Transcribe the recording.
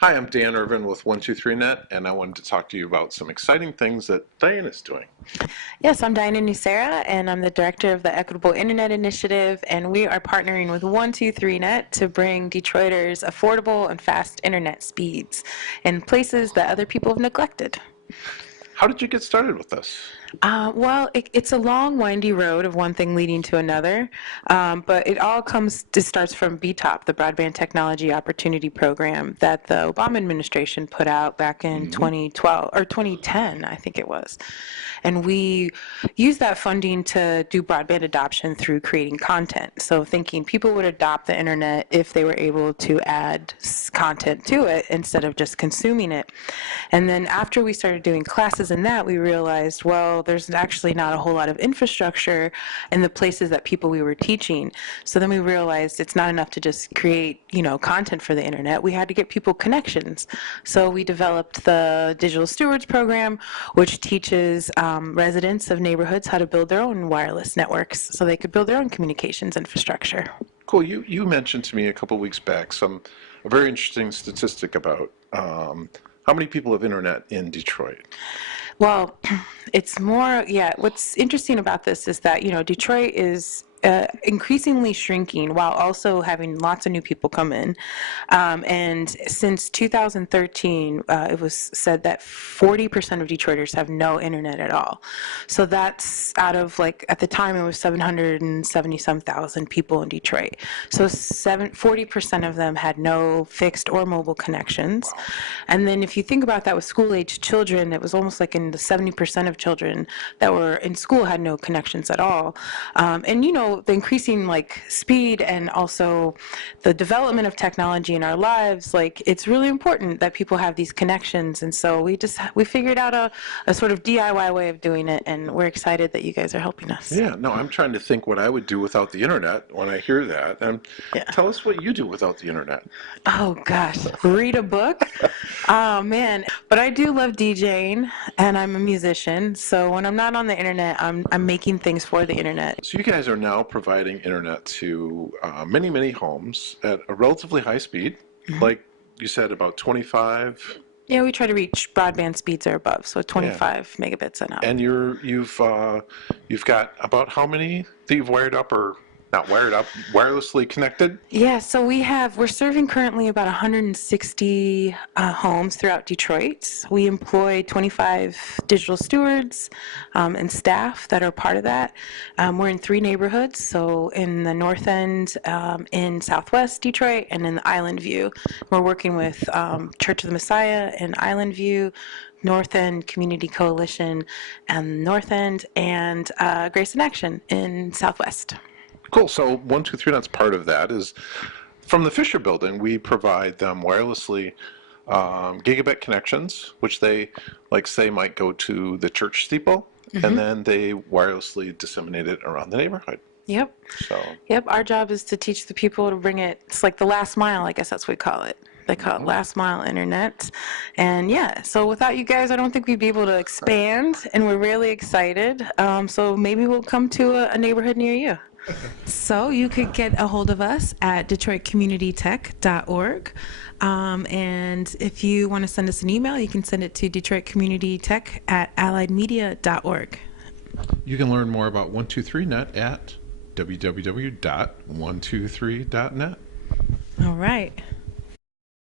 Hi, I'm Dan Irvin with 123net, and I wanted to talk to you about some exciting things that Diana's doing. Yes, I'm Diana Nucera, and I'm the director of the Equitable Internet Initiative, and we are partnering with 123net to bring Detroiters affordable and fast internet speeds in places that other people have neglected. How did you get started with this? It's a long, windy road of one thing leading to another, but it starts from BTOP, the Broadband Technology Opportunity Program that the Obama administration put out back in 2012 or 2010, I think it was. And we use that funding to do broadband adoption through creating content. So thinking people would adopt the internet if they were able to add content to it instead of just consuming it. And then after we started doing classes in that, we realized, well, there's actually not a whole lot of infrastructure in the places that people we were teaching. So then we realized it's not enough to just create, content for the internet. We had to get people connections. So we developed the Digital Stewards program, which teaches residents of neighborhoods how to build their own wireless networks so they could build their own communications infrastructure. Cool. You mentioned to me a couple weeks back a very interesting statistic about how many people have internet in Detroit. Well, it's more, yeah, what's interesting about this is that, Detroit is increasingly shrinking while also having lots of new people come in. And since 2013, it was said that 40% of Detroiters have no internet at all. So that's out of at the time it was 770 some thousand people in Detroit. So 40% of them had no fixed or mobile connections. Wow. And then if you think about that with school-age children, it was almost like in the 70% of children that were in school had no connections at all. And the increasing speed and also the development of technology in our lives, it's really important that people have these connections. And so we figured out a sort of DIY way of doing it, and we're excited that you guys are helping us. Yeah, no, I'm trying to think what I would do without the internet when I hear that. And Yeah. Tell us what you do without the internet. Oh gosh, read a book. Oh man, but I do love DJing, and I'm a musician. So when I'm not on the internet, I'm making things for the internet. So you guys are now providing internet to many, many homes at a relatively high speed, like you said, about 25. Yeah, we try to reach broadband speeds or above, so 25 megabits and up. And you've got about how many that you've wired up or not wired up, wirelessly connected? Yeah, so we're serving currently about 160 homes throughout Detroit. We employ 25 digital stewards and staff that are part of that. We're in 3 neighborhoods, so in the North End, in Southwest Detroit, and in the Island View. We're working with Church of the Messiah in Island View, North End Community Coalition and North End, and Grace in Action in Southwest. Cool. So 123net's part of that is from the Fisher Building. We provide them wirelessly gigabit connections, which they say might go to the church steeple, and then they wirelessly disseminate it around the neighborhood. Yep. Yep. Our job is to teach the people to bring it. It's like the last mile, I guess that's what we call it. They call it last mile internet. And yeah, so without you guys, I don't think we'd be able to expand, and we're really excited. So maybe we'll come to a neighborhood near you. So you could get a hold of us at DetroitCommunityTech.org. And if you want to send us an email, you can send it to DetroitCommunityTech@alliedmedia.org. You can learn more about 123net at www.123.net. All right.